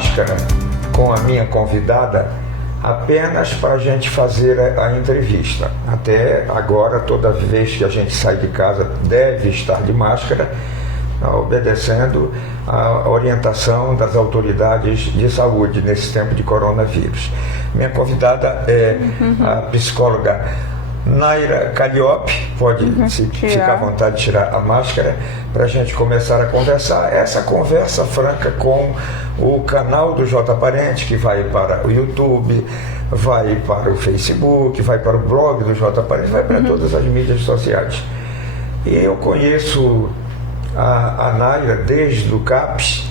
máscara com a minha convidada apenas para a gente fazer a entrevista. Até agora, toda vez que a gente sai de casa, deve estar de máscara, obedecendo a orientação das autoridades de saúde nesse tempo de coronavírus. Minha convidada é a psicóloga Naira Calliope. Pode ficar à vontade de tirar a máscara para a gente começar a conversar. Essa conversa franca com o canal do J Parente, que vai para o YouTube, vai para o Facebook, vai para o blog do J Parente, vai para todas as mídias sociais. E eu conheço a Naira desde o CAPES,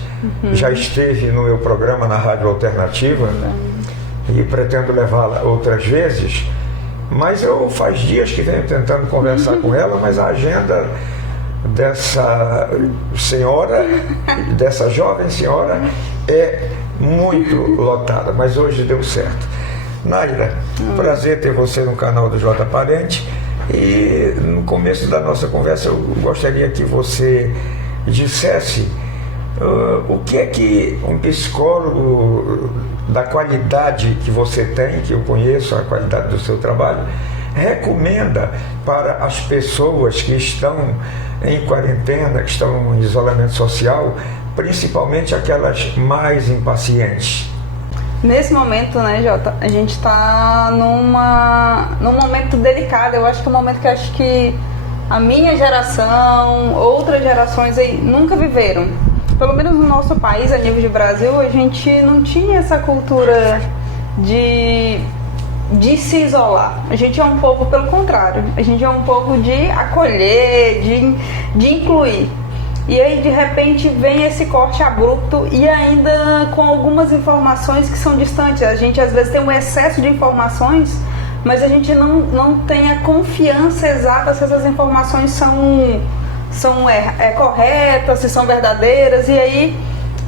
já esteve no meu programa na Rádio Alternativa e pretendo levá-la outras vezes, mas eu faz dias que venho tentando conversar com ela, mas a agenda dessa senhora, dessa jovem senhora, é muito lotada, mas hoje deu certo. Naira, prazer ter você no canal do J Parente. E no começo da nossa conversa eu gostaria que você dissesse o que é que um psicólogo da qualidade que você tem, que eu conheço a qualidade do seu trabalho, recomenda para as pessoas que estão em quarentena, que estão em isolamento social, principalmente aquelas mais impacientes. Nesse momento, né, Jota, a gente está num momento delicado. Eu acho que é um momento que acho que a minha geração, outras gerações aí nunca viveram. Pelo menos no nosso país, a nível de Brasil, a gente não tinha essa cultura de se isolar. A gente é um povo, pelo contrário, a gente é um povo de acolher, de incluir. E aí, de repente, vem esse corte abrupto e ainda com algumas informações que são distantes. A gente, às vezes, tem um excesso de informações, mas a gente não tem a confiança exata se essas informações são corretas, se são verdadeiras. E aí,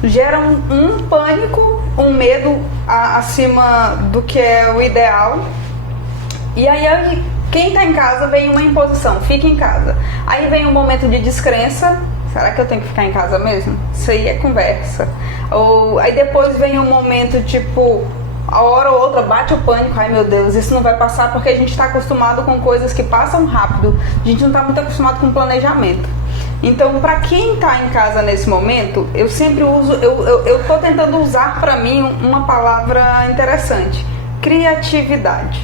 gera um pânico, um medo acima do que é o ideal. E aí, quem está em casa, vem uma imposição, fica em casa. Aí vem um momento de descrença. Será que eu tenho que ficar em casa mesmo? Isso aí é conversa. Aí depois vem um momento, tipo, a hora ou outra bate o pânico. Ai meu Deus, isso não vai passar, porque a gente está acostumado com coisas que passam rápido. A gente não está muito acostumado com planejamento. Então, para quem está em casa nesse momento, eu sempre uso, eu estou tentando usar para mim uma palavra interessante: criatividade.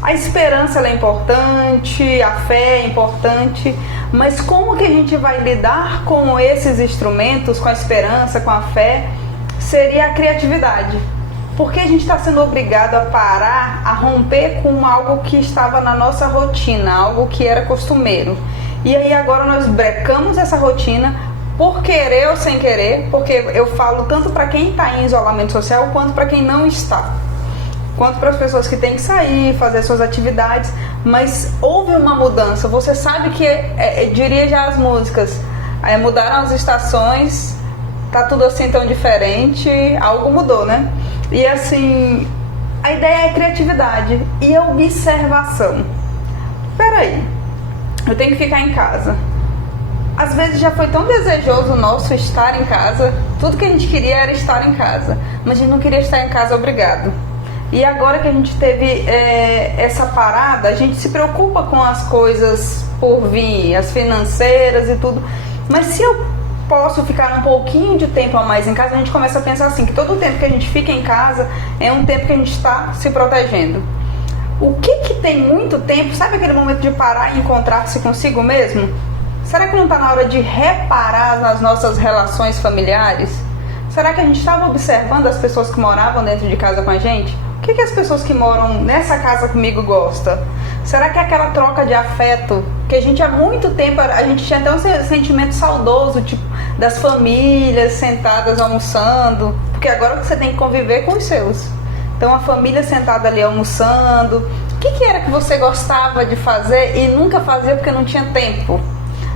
A esperança ela é importante, a fé é importante, mas como que a gente vai lidar com esses instrumentos, com a esperança, com a fé, seria a criatividade. Porque a gente está sendo obrigado a parar, a romper com algo que estava na nossa rotina, algo que era costumeiro. E aí agora nós brecamos essa rotina por querer ou sem querer, porque eu falo tanto para quem está em isolamento social quanto para quem não está. Quanto para as pessoas que têm que sair, fazer suas atividades, mas houve uma mudança. Você sabe que, diria já as músicas, mudaram as estações, tá tudo assim tão diferente, algo mudou, né? E assim, a ideia é criatividade e a observação. Peraí, eu tenho que ficar em casa. Às vezes já foi tão desejoso nosso estar em casa, tudo que a gente queria era estar em casa, mas a gente não queria estar em casa obrigado. E agora que a gente teve essa parada, a gente se preocupa com as coisas por vir, as financeiras e tudo. Mas se eu posso ficar um pouquinho de tempo a mais em casa, a gente começa a pensar assim, que todo o tempo que a gente fica em casa é um tempo que a gente está se protegendo. O que tem muito tempo, sabe aquele momento de parar e encontrar-se consigo mesmo? Será que não está na hora de reparar nas nossas relações familiares? Será que a gente estava observando as pessoas que moravam dentro de casa com a gente? O que as pessoas que moram nessa casa comigo gostam? Será que é aquela troca de afeto que a gente há muito tempo, a gente tinha até um sentimento saudoso, tipo, das famílias sentadas almoçando, porque agora você tem que conviver com os seus. Então a família sentada ali almoçando. O que era que você gostava de fazer e nunca fazia porque não tinha tempo?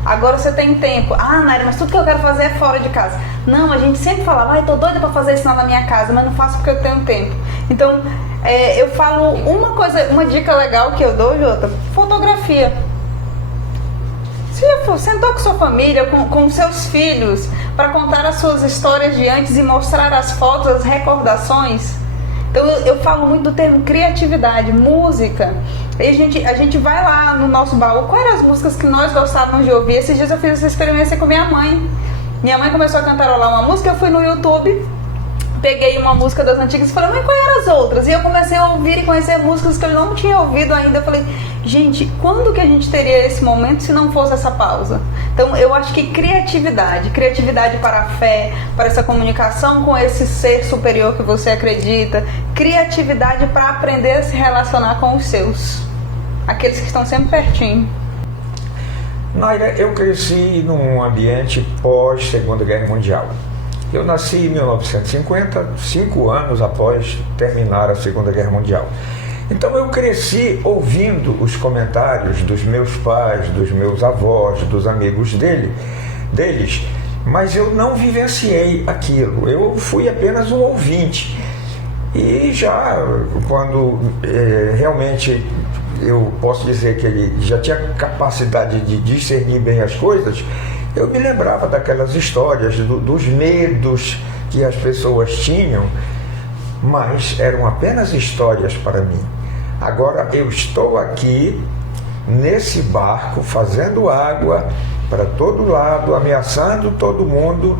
Agora você tem tempo. Ah, Naira, mas tudo que eu quero fazer é fora de casa. Não, a gente sempre falava, tô doida pra fazer isso na minha casa, mas não faço porque eu tenho tempo. Então, eu falo uma dica legal que eu dou, Jota: fotografia. Você sentou com sua família, com seus filhos, para contar as suas histórias de antes e mostrar as fotos, as recordações. Então eu falo muito do termo criatividade, música. E a gente vai lá no nosso baú, quais eram as músicas que nós gostávamos de ouvir. Esses dias eu fiz essa experiência com minha mãe. Minha mãe começou a cantarolar uma música, eu fui no YouTube, peguei uma música das antigas e falei, mas quais eram as outras? E eu comecei a ouvir e conhecer músicas que eu não tinha ouvido ainda. Eu falei, gente, quando que a gente teria esse momento se não fosse essa pausa? Então eu acho que criatividade para a fé, para essa comunicação com esse ser superior que você acredita, criatividade para aprender a se relacionar com os seus, aqueles que estão sempre pertinho. Naira, eu cresci num ambiente pós-Segunda Guerra Mundial. Eu nasci em 1950, 5 anos após terminar a Segunda Guerra Mundial. Então eu cresci ouvindo os comentários dos meus pais, dos meus avós, dos amigos deles, mas eu não vivenciei aquilo. Eu fui apenas um ouvinte. E já quando realmente eu posso dizer que ele já tinha capacidade de discernir bem as coisas, eu me lembrava daquelas histórias, dos medos que as pessoas tinham, mas eram apenas histórias para mim. Agora eu estou aqui, nesse barco, fazendo água para todo lado, ameaçando todo mundo,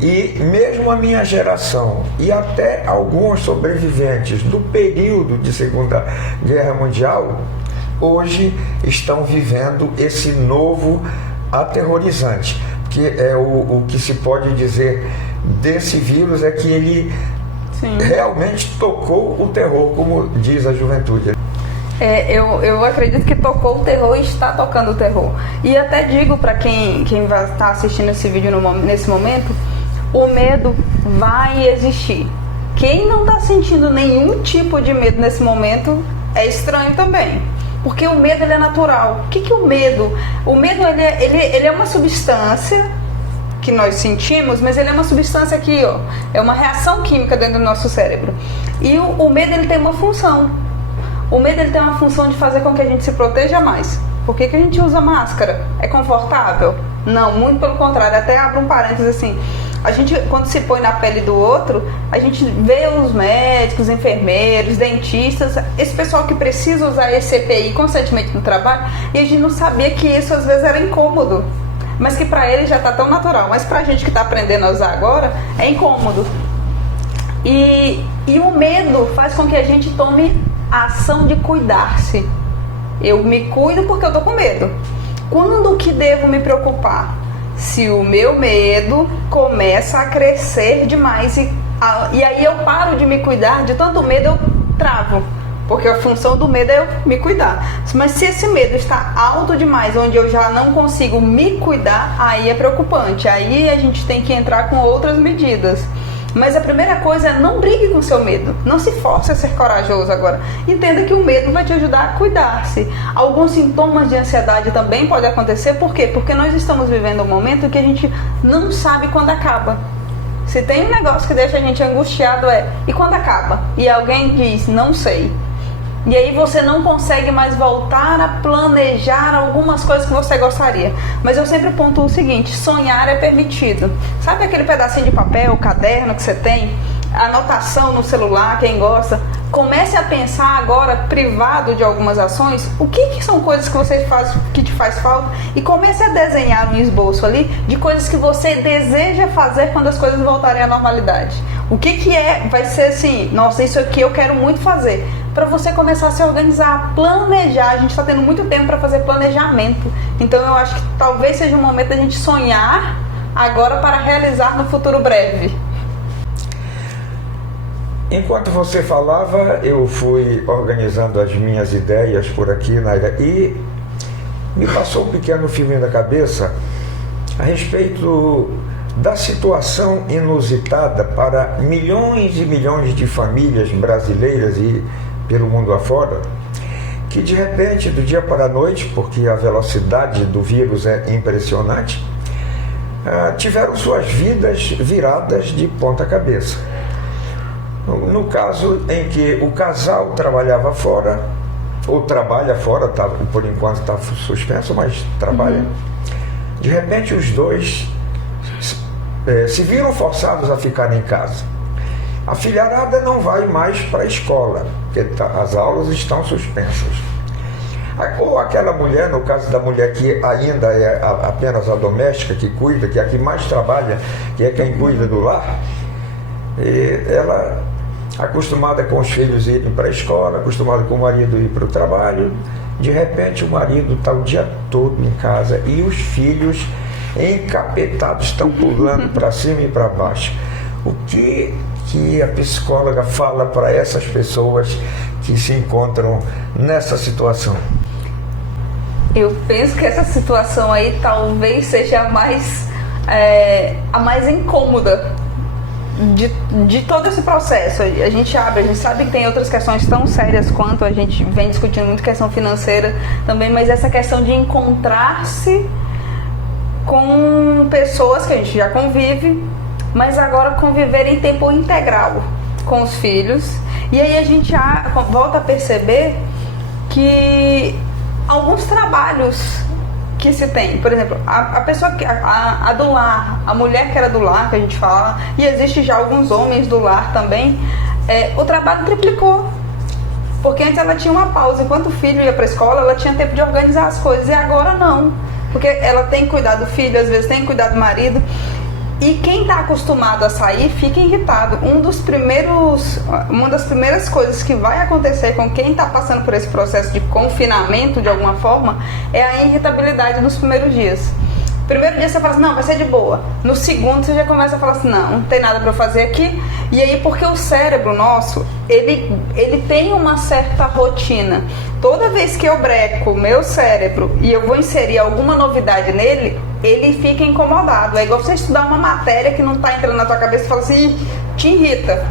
e mesmo a minha geração, e até alguns sobreviventes do período de Segunda Guerra Mundial, hoje estão vivendo esse novo aterrorizante, que é o que se pode dizer desse vírus, é que ele realmente tocou o terror, como diz a juventude. Eu acredito que tocou o terror e está tocando o terror. E até digo para quem vai estar assistindo esse vídeo nesse momento, o medo vai existir. Quem não está sentindo nenhum tipo de medo nesse momento é estranho também. Porque o medo, ele é natural. O que é o medo? O medo, ele é uma substância que nós sentimos, mas ele é uma substância aqui, ó. É uma reação química dentro do nosso cérebro. E o medo, ele tem uma função. O medo, ele tem uma função de fazer com que a gente se proteja mais. Por que a gente usa máscara? É confortável? Não, muito pelo contrário. Até abro um parênteses assim. A gente, quando se põe na pele do outro, a gente vê os médicos, enfermeiros, dentistas, esse pessoal que precisa usar esse EPI constantemente no trabalho, e a gente não sabia que isso às vezes era incômodo, mas que pra ele já tá tão natural, mas pra gente que tá aprendendo a usar agora, é incômodo. E o medo faz com que a gente tome a ação de cuidar-se. Eu me cuido porque eu tô com medo. Quando que devo me preocupar? Se o meu medo começa a crescer demais e aí eu paro de me cuidar, de tanto medo eu travo, porque a função do medo é eu me cuidar. Mas se esse medo está alto demais, onde eu já não consigo me cuidar, aí é preocupante. Aí a gente tem que entrar com outras medidas. Mas a primeira coisa é não brigue com o seu medo. Não se force a ser corajoso agora. Entenda que o medo vai te ajudar a cuidar-se. Alguns sintomas de ansiedade também podem acontecer. Por quê? Porque nós estamos vivendo um momento que a gente não sabe quando acaba. Se tem um negócio que deixa a gente angustiado e quando acaba? E alguém diz, não sei. E aí você não consegue mais voltar a planejar algumas coisas que você gostaria. Mas eu sempre pontuo o seguinte, sonhar é permitido. Sabe aquele pedacinho de papel, caderno que você tem? Anotação no celular, quem gosta? Comece a pensar agora, privado de algumas ações, o que são coisas que você faz, que te faz falta, e comece a desenhar um esboço ali de coisas que você deseja fazer quando as coisas voltarem à normalidade. O que vai ser assim, nossa, isso aqui eu quero muito fazer. Para você começar a se organizar, planejar. A gente está tendo muito tempo para fazer planejamento. Então eu acho que talvez seja um momento da gente sonhar agora para realizar no futuro breve. Enquanto você falava, eu fui organizando as minhas ideias por aqui, Naira, e me passou um pequeno filme na cabeça a respeito da situação inusitada para milhões e milhões de famílias brasileiras e pelo mundo afora, que de repente, do dia para a noite, porque a velocidade do vírus é impressionante, tiveram suas vidas viradas de ponta cabeça. No caso em que o casal trabalhava fora, ou trabalha fora, por enquanto está suspenso, mas trabalha. De repente os dois se viram forçados a ficar em casa. A filharada não vai mais para a escola, porque as aulas estão suspensas. Ou aquela mulher, no caso da mulher que ainda é apenas a doméstica, que cuida, que é a que mais trabalha, que é quem cuida do lar, ela, acostumada com os filhos irem para a escola, acostumada com o marido ir para o trabalho, de repente o marido está o dia todo em casa e os filhos encapetados estão pulando para cima e para baixo. O que a psicóloga fala para essas pessoas que se encontram nessa situação? Eu penso que essa situação aí talvez seja a mais incômoda de todo esse processo. A gente sabe que tem outras questões tão sérias quanto, a gente vem discutindo muito questão financeira também, mas essa questão de encontrar-se com pessoas que a gente já convive, mas agora conviver em tempo integral com os filhos. E aí a gente volta a perceber que alguns trabalhos que se tem, por exemplo, a pessoa que a do lar, a mulher que era do lar, que a gente fala, e existe já alguns homens do lar também, o trabalho triplicou. Porque antes ela tinha uma pausa, enquanto o filho ia para a escola, ela tinha tempo de organizar as coisas, e agora não. Porque ela tem que cuidar do filho, às vezes tem que cuidar do marido. E quem está acostumado a sair fica irritado. Uma das primeiras coisas que vai acontecer com quem está passando por esse processo de confinamento, de alguma forma, é a irritabilidade nos primeiros dias. Primeiro dia você fala assim, não, vai ser de boa. No segundo você já começa a falar assim, não tem nada para eu fazer aqui. E aí, porque o cérebro nosso, ele tem uma certa rotina. Toda vez que eu breco o meu cérebro e eu vou inserir alguma novidade nele, ele fica incomodado. É igual você estudar uma matéria que não está entrando na tua cabeça e fala assim, te irrita.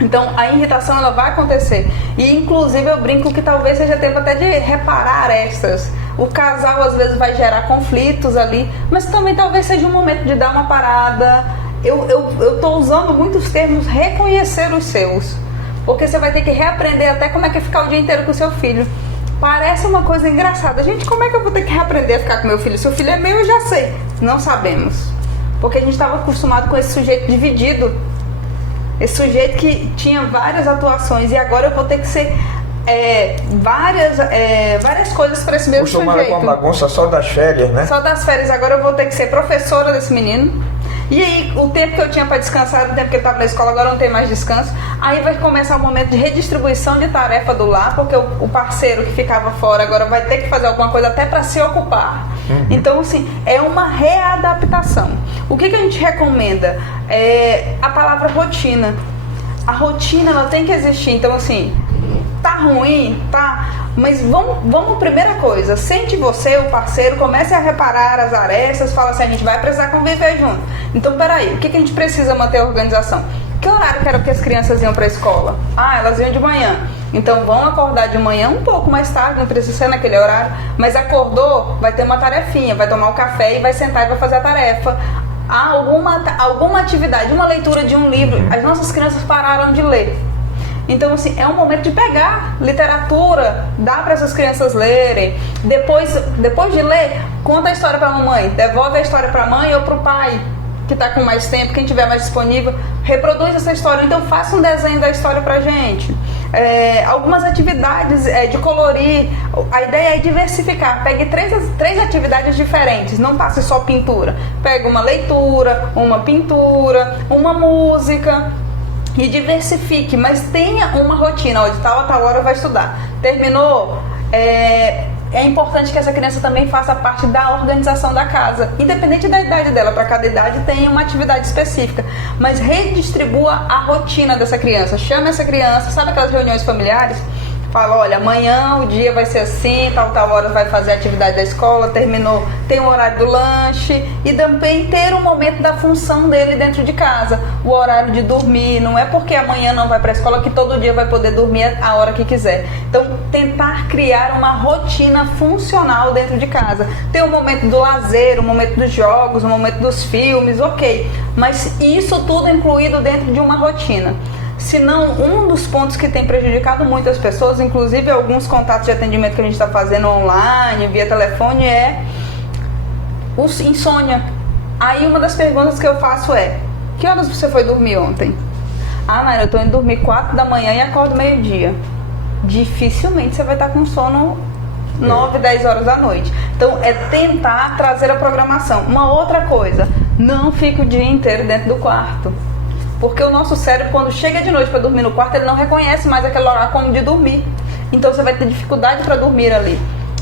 Então a irritação ela vai acontecer. E inclusive eu brinco que talvez seja tempo até de reparar arestas. O casal às vezes vai gerar conflitos ali, mas também talvez seja um momento de dar uma parada. Eu tô usando muitos termos reconhecer os seus, porque você vai ter que reaprender até como é que é ficar o dia inteiro com o seu filho. Parece uma coisa engraçada. Gente, como é que eu vou ter que reaprender a ficar com meu filho? Se o filho é meu, eu já sei. Não sabemos. Porque a gente estava acostumado com esse sujeito dividido. Esse sujeito que tinha várias atuações. E agora eu vou ter que ser várias coisas para esse mesmo sujeito. Acostumado com a bagunça só das férias, né? Só das férias. Agora eu vou ter que ser professora desse menino. E aí, o tempo que eu tinha para descansar, o tempo que ele estava na escola, agora não tem mais descanso. Aí vai começar o momento de redistribuição de tarefa do lar, porque o parceiro que ficava fora agora vai ter que fazer alguma coisa até para se ocupar. Uhum. Então, assim, é uma readaptação. O que a gente recomenda? A palavra rotina. A rotina, ela tem que existir. Então, assim, tá ruim, tá... Mas vamos, primeira coisa, sente você, o parceiro, comece a reparar as arestas, fala assim, a gente vai precisar conviver junto. Então, peraí, o que a gente precisa manter a organização? Que horário que era que as crianças iam para a escola? Elas iam de manhã. Então, vão acordar de manhã um pouco mais tarde, não precisa ser naquele horário, mas acordou, vai ter uma tarefinha, vai tomar o café e vai sentar e vai fazer a tarefa. Há alguma atividade, uma leitura de um livro, as nossas crianças pararam de ler. Então, assim, é um momento de pegar literatura, dá para essas crianças lerem. Depois de ler, conta a história para a mamãe, devolve a história para a mãe ou para o pai, que está com mais tempo, quem tiver mais disponível, reproduz essa história. Então, faça um desenho da história para a gente. Algumas atividades de colorir. A ideia é diversificar. Pegue três atividades diferentes, não passe só pintura. Pegue uma leitura, uma pintura, uma música. E diversifique, mas tenha uma rotina. De tal a tal hora vai estudar. Terminou? É importante que essa criança também faça parte da organização da casa, independente da idade dela. Para cada idade tem uma atividade específica, mas redistribua a rotina dessa criança. Chama essa criança, sabe aquelas reuniões familiares? Fala, olha, amanhã o dia vai ser assim, tal hora vai fazer a atividade da escola, terminou, tem o horário do lanche, e também ter um momento da função dele dentro de casa, o horário de dormir. Não é porque amanhã não vai para a escola que todo dia vai poder dormir a hora que quiser. Então, tentar criar uma rotina funcional dentro de casa. Ter um momento do lazer, um momento dos jogos, um momento dos filmes, ok. Mas isso tudo incluído dentro de uma rotina. Senão, um dos pontos que tem prejudicado muitas pessoas, inclusive alguns contatos de atendimento que a gente está fazendo online, via telefone, é insônia. Aí uma das perguntas que eu faço é: que horas você foi dormir ontem? Ah, Naira, eu tô indo dormir 4 da manhã e acordo meio-dia. Dificilmente você vai estar com sono 9, 10 horas da noite. Então é tentar trazer a programação. Uma outra coisa, não fique o dia inteiro dentro do quarto. Porque o nosso cérebro, quando chega de noite para dormir no quarto, ele não reconhece mais aquele horário como de dormir. Então você vai ter dificuldade para dormir ali.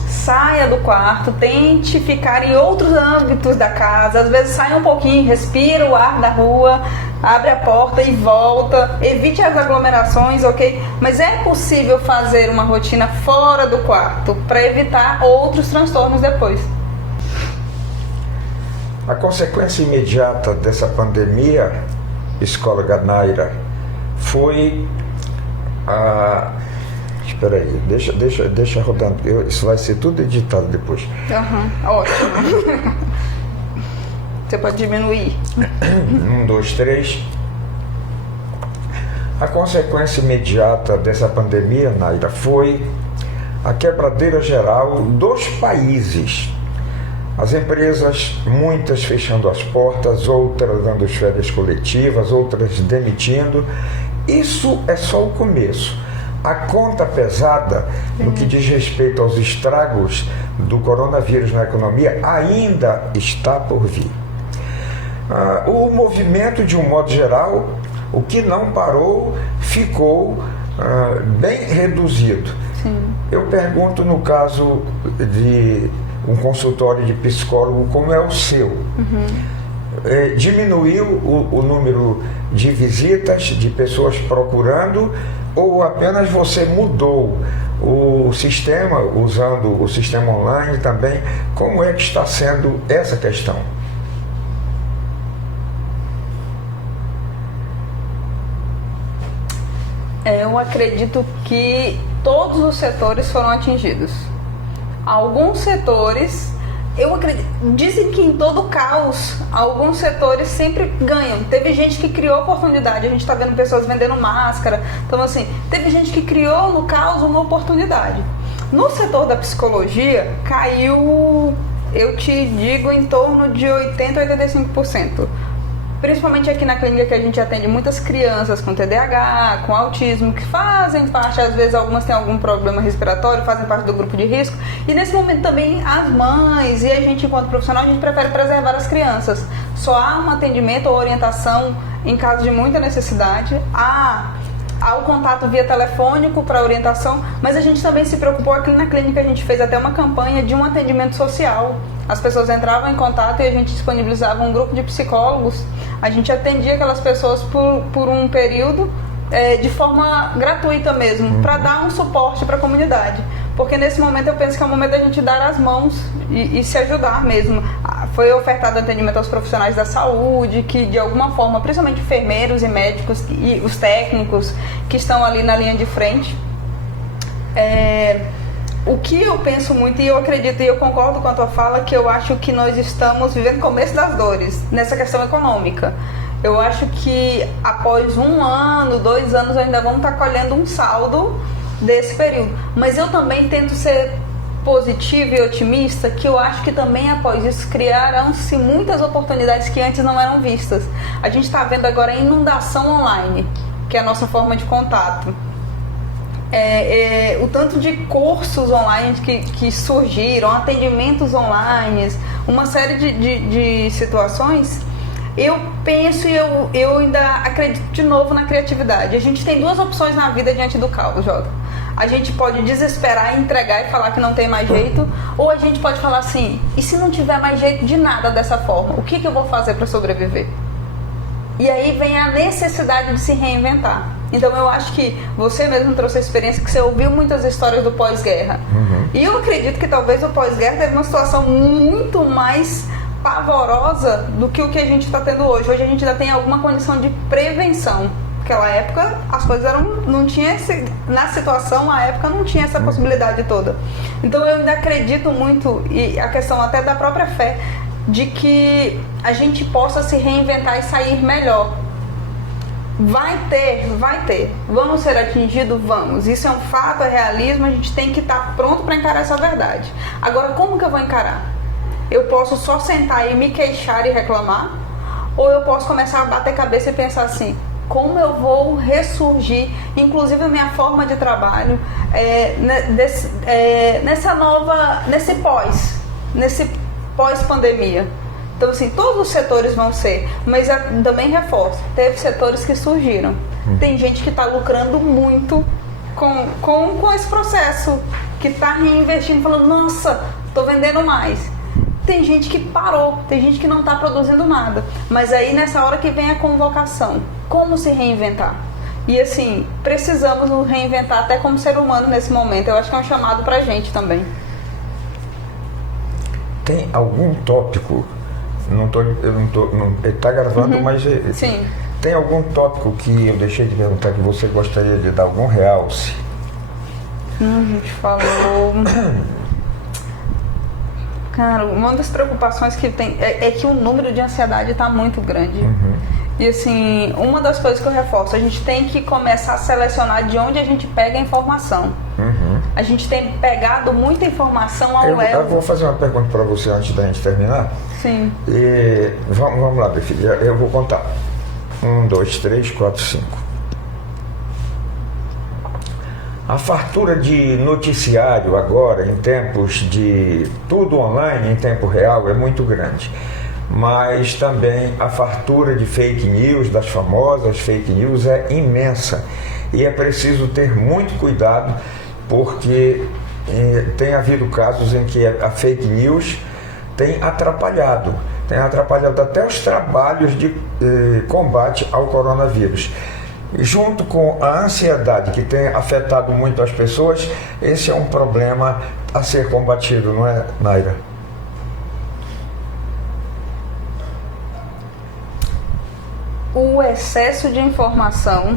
Saia do quarto, tente ficar em outros âmbitos da casa. Às vezes sai um pouquinho, respira o ar da rua, abre a porta e volta. Evite as aglomerações, ok? Mas é possível fazer uma rotina fora do quarto para evitar outros transtornos depois. A consequência imediata dessa pandemia, psicóloga Naira, foi a... Espera aí, deixa rodando, isso vai ser tudo editado depois. Ótimo. Você pode diminuir. 1, 2, 3. A consequência imediata dessa pandemia, Naira, foi a quebradeira geral dos países. As empresas, muitas fechando as portas, outras dando férias coletivas, outras demitindo. Isso é só o começo. A conta pesada, no que diz respeito aos estragos do coronavírus na economia, ainda está por vir. O movimento, de um modo geral, o que não parou, ficou bem reduzido. Sim. Eu pergunto, no caso de um consultório de psicólogo como é o seu, diminuiu o número de visitas, de pessoas procurando, ou apenas você mudou o sistema, usando o sistema online também? Como é que está sendo essa questão? Eu acredito que todos os setores foram atingidos. Alguns setores, eu acredito, dizem que em todo caos, alguns setores sempre ganham. Teve gente que criou oportunidade, a gente está vendo pessoas vendendo máscara. Então, assim, teve gente que criou no caos uma oportunidade. No setor da psicologia, caiu, eu te digo, em torno de 80% a 85%. Principalmente aqui na clínica, que a gente atende muitas crianças com TDAH, com autismo, que fazem parte, às vezes algumas têm algum problema respiratório, fazem parte do grupo de risco. E nesse momento também as mães e a gente, enquanto profissional, a gente prefere preservar as crianças. Só há um atendimento ou orientação em caso de muita necessidade. Há o contato via telefônico para orientação, mas a gente também se preocupou aqui na clínica, a gente fez até uma campanha de um atendimento social. As pessoas entravam em contato e a gente disponibilizava um grupo de psicólogos. A gente atendia aquelas pessoas por um período de forma gratuita mesmo, para dar um suporte para a comunidade. Porque nesse momento eu penso que é o momento da gente dar as mãos e se ajudar mesmo. Foi ofertado atendimento aos profissionais da saúde, que de alguma forma, principalmente enfermeiros e médicos e os técnicos que estão ali na linha de frente. O que eu penso muito, e eu acredito e eu concordo com a tua fala, que eu acho que nós estamos vivendo o começo das dores nessa questão econômica. Eu acho que após 1 ano, 2 anos, ainda vamos estar colhendo um saldo desse período. Mas eu também tento ser positiva e otimista, que eu acho que também após isso criaram-se muitas oportunidades que antes não eram vistas. A gente está vendo agora a inundação online, que é a nossa forma de contato. O tanto de cursos online que surgiram, atendimentos online, uma série de situações. Eu penso e eu ainda acredito de novo na criatividade. A gente tem 2 opções na vida diante do caos, Jota. A gente pode desesperar, entregar e falar que não tem mais jeito, ou a gente pode falar assim: e se não tiver mais jeito de nada dessa forma, o que eu vou fazer para sobreviver? E aí vem a necessidade de se reinventar. Então eu acho que você mesmo trouxe a experiência que você ouviu muitas histórias do pós-guerra. E eu acredito que talvez o pós-guerra teve uma situação muito mais pavorosa do que o que a gente está tendo hoje. Hoje a gente ainda tem alguma condição de prevenção. Naquela época as coisas não tinha na situação, a época não tinha essa possibilidade toda. Então eu ainda acredito muito, e a questão até da própria fé, de que a gente possa se reinventar e sair melhor. Vai ter. Vamos ser atingidos? Vamos. Isso é um fato, é realismo, a gente tem que estar pronto para encarar essa verdade. Agora, como que eu vou encarar? Eu posso só sentar e me queixar e reclamar, ou eu posso começar a bater cabeça e pensar assim, como eu vou ressurgir, inclusive a minha forma de trabalho, nesse pós-pandemia. Então, assim, todos os setores vão ser, mas também reforço, teve setores que surgiram. Tem gente que está lucrando muito com esse processo, que está reinvestindo, falando, nossa, estou vendendo mais. Tem gente que parou, tem gente que não está produzindo nada. Mas aí, nessa hora que vem a convocação, como se reinventar? E assim, precisamos nos reinventar até como ser humano nesse momento. Eu acho que é um chamado pra gente também. Tem algum tópico, ele está gravando, mas Sim. Tem algum tópico que eu deixei de perguntar que você gostaria de dar algum realce? A gente falou... Cara, uma das preocupações que tem é que o número de ansiedade está muito grande. E assim, uma das coisas que eu reforço, a gente tem que começar a selecionar de onde a gente pega a informação. A gente tem pegado muita informação ao léu. Eu vou fazer uma pergunta para você antes da gente terminar. Sim. Vamos lá, minha filha, eu vou contar. 1, 2, 3, 4, 5. A fartura de noticiário agora, em tempos de tudo online, em tempo real, é muito grande. Mas também a fartura de fake news, das famosas fake news, é imensa. E é preciso ter muito cuidado, porque tem havido casos em que a fake news tem atrapalhado até os trabalhos de combate ao coronavírus. Junto com a ansiedade que tem afetado muito as pessoas, esse é um problema a ser combatido, não é, Naira? O excesso de informação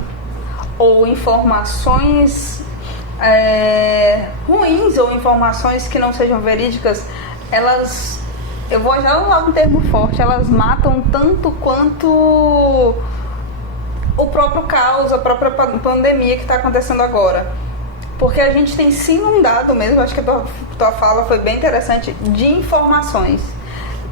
ou informações ruins ou informações que não sejam verídicas, elas, eu vou já usar um termo forte, elas matam tanto quanto o próprio caos, a própria pandemia que está acontecendo agora. Porque a gente tem se inundado mesmo, acho que a tua fala foi bem interessante, de informações.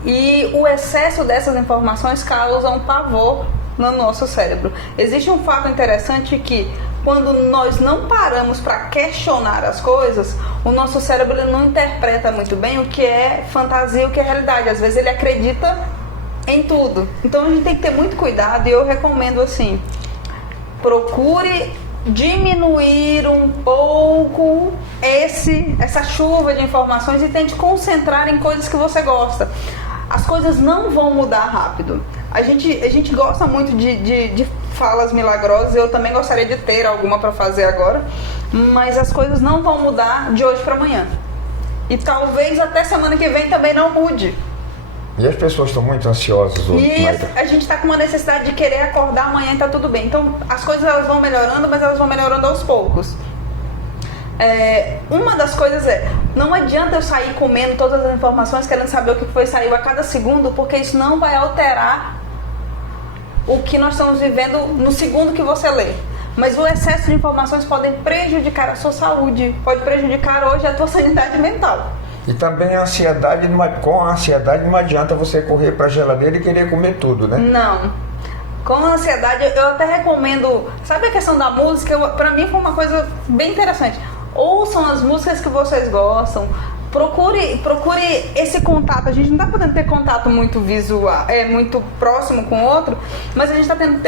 E o excesso dessas informações causa um pavor no nosso cérebro. Existe um fato interessante que quando nós não paramos para questionar as coisas, o nosso cérebro ele não interpreta muito bem o que é fantasia e o que é realidade. Às vezes ele acredita em tudo. Então a gente tem que ter muito cuidado e eu recomendo assim, procure diminuir um pouco essa chuva de informações e tente concentrar em coisas que você gosta. As coisas não vão mudar rápido. A gente gosta muito de falas milagrosas, eu também gostaria de ter alguma para fazer agora, mas as coisas não vão mudar de hoje para amanhã. E talvez até semana que vem também não mude. E as pessoas estão muito ansiosas hoje. E a gente está com uma necessidade de querer acordar amanhã e tá tudo bem. Então as coisas elas vão melhorando, mas elas vão melhorando aos poucos. Uma das coisas não adianta eu sair comendo todas as informações, querendo saber o que saiu a cada segundo, porque isso não vai alterar o que nós estamos vivendo no segundo que você lê. Mas o excesso de informações pode prejudicar a sua saúde, pode prejudicar hoje a tua sanidade mental. E também com a ansiedade não adianta você correr para a geladeira e querer comer tudo, né? Não. Com a ansiedade, eu até recomendo... Sabe a questão da música? Pra mim foi uma coisa bem interessante. Ouçam as músicas que vocês gostam. Procure esse contato. A gente não está podendo ter contato muito visual, muito próximo com o outro, mas a gente está tendo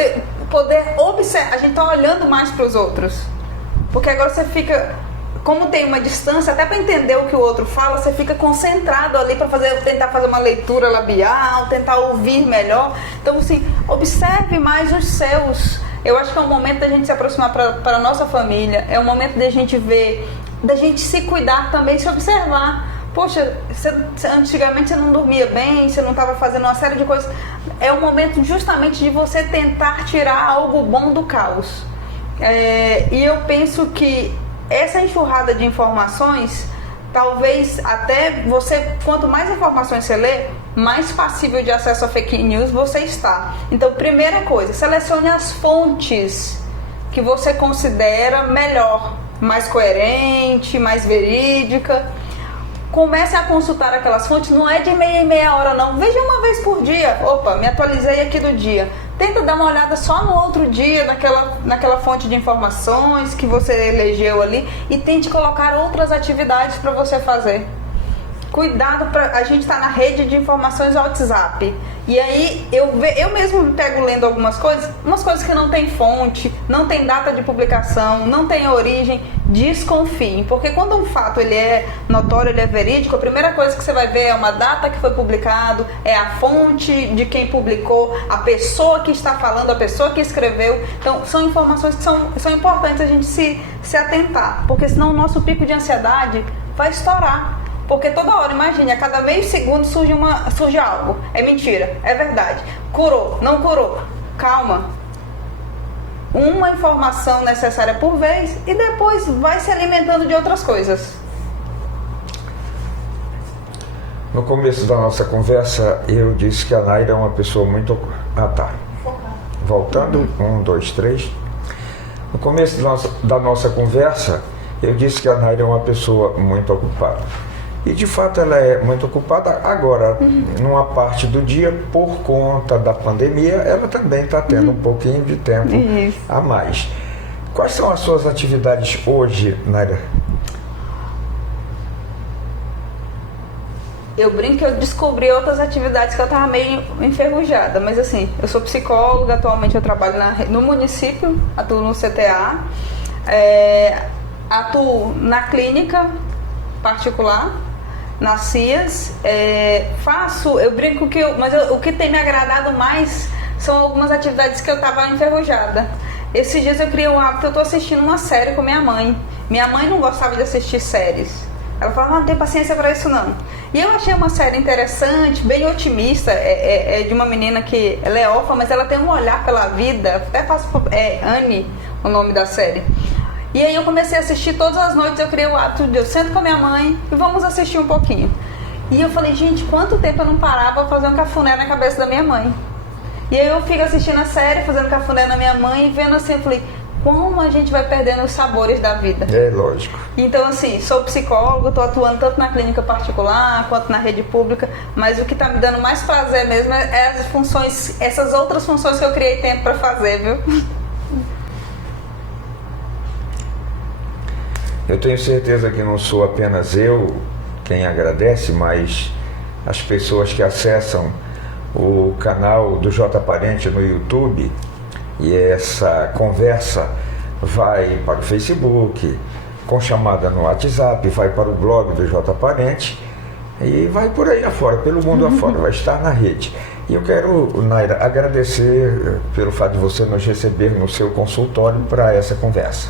poder observar. A gente está olhando mais para os outros. Porque agora você fica... Como tem uma distância, até para entender o que o outro fala, você fica concentrado ali para tentar fazer uma leitura labial, tentar ouvir melhor. Então, assim, observe mais os seus. Eu acho que é um momento da gente se aproximar para a nossa família, é um momento da gente ver, da gente se cuidar também, se observar. Poxa, antigamente você não dormia bem, você não estava fazendo uma série de coisas. É o momento justamente de você tentar tirar algo bom do caos. E eu penso que essa enxurrada de informações, talvez até você, quanto mais informações você lê, mais passível de acesso a fake news você está. Então, primeira coisa, selecione as fontes que você considera melhor, mais coerente, mais verídica. comecem a consultar aquelas fontes, não é de meia em meia hora não, veja uma vez por dia, opa, me atualizei aqui do dia, tenta dar uma olhada só no outro dia naquela fonte de informações que você elegeu ali e tente colocar outras atividades para você fazer. Cuidado, a gente está na rede de informações WhatsApp. E aí eu mesmo me pego lendo algumas coisas, umas coisas que não tem fonte, não tem data de publicação, não tem origem. Desconfiem, porque quando um fato ele é notório, ele é verídico, a primeira coisa que você vai ver é uma data que foi publicado, é a fonte de quem publicou, a pessoa que está falando, a pessoa que escreveu. Então são informações que são importantes a gente se atentar, porque senão o nosso pico de ansiedade vai estourar. Porque toda hora, imagine, a cada meio segundo surge algo. É mentira, é verdade. Curou, não curou. Calma. Uma informação necessária por vez e depois vai se alimentando de outras coisas. No começo da nossa conversa, eu disse que a Naira é uma pessoa muito... Ah, tá. Voltando, 1, 2, 3. No começo da nossa conversa, eu disse que a Naira é uma pessoa muito ocupada. E de fato ela é muito ocupada. Agora, numa parte do dia, por conta da pandemia, ela também está tendo um pouquinho de tempo a mais. Quais são as suas atividades hoje, Naira? Eu brinco que eu descobri outras atividades que eu estava meio enferrujada, mas assim, eu sou psicóloga, atualmente eu trabalho no município, atuo no CTA, atuo na clínica particular, nas CIAs, eu brinco que o que tem me agradado mais são algumas atividades que eu estava enferrujada. Esses dias eu criei um hábito, eu estou assistindo uma série com minha mãe. Minha mãe não gostava de assistir séries. Ela falava, não tem paciência para isso não. E eu achei uma série interessante, bem otimista, é de uma menina que ela é órfã, mas ela tem um olhar pela vida, até faço, Anne, o nome da série. E aí eu comecei a assistir todas as noites, eu criei o hábito de eu sento com a minha mãe e vamos assistir um pouquinho. E eu falei, gente, quanto tempo eu não parava pra fazer um cafuné na cabeça da minha mãe. E aí eu fico assistindo a série, fazendo cafuné na minha mãe e vendo assim, eu falei, como a gente vai perdendo os sabores da vida. É lógico. Então assim, sou psicólogo, tô atuando tanto na clínica particular quanto na rede pública, mas o que tá me dando mais prazer mesmo é as funções, essas outras funções que eu criei tempo pra fazer, viu? Eu tenho certeza que não sou apenas eu quem agradece, mas as pessoas que acessam o canal do J Parente no YouTube, e essa conversa vai para o Facebook, com chamada no WhatsApp, vai para o blog do J Parente e vai por aí afora, pelo mundo afora, vai estar na rede. E eu quero, Naira, agradecer pelo fato de você nos receber no seu consultório para essa conversa.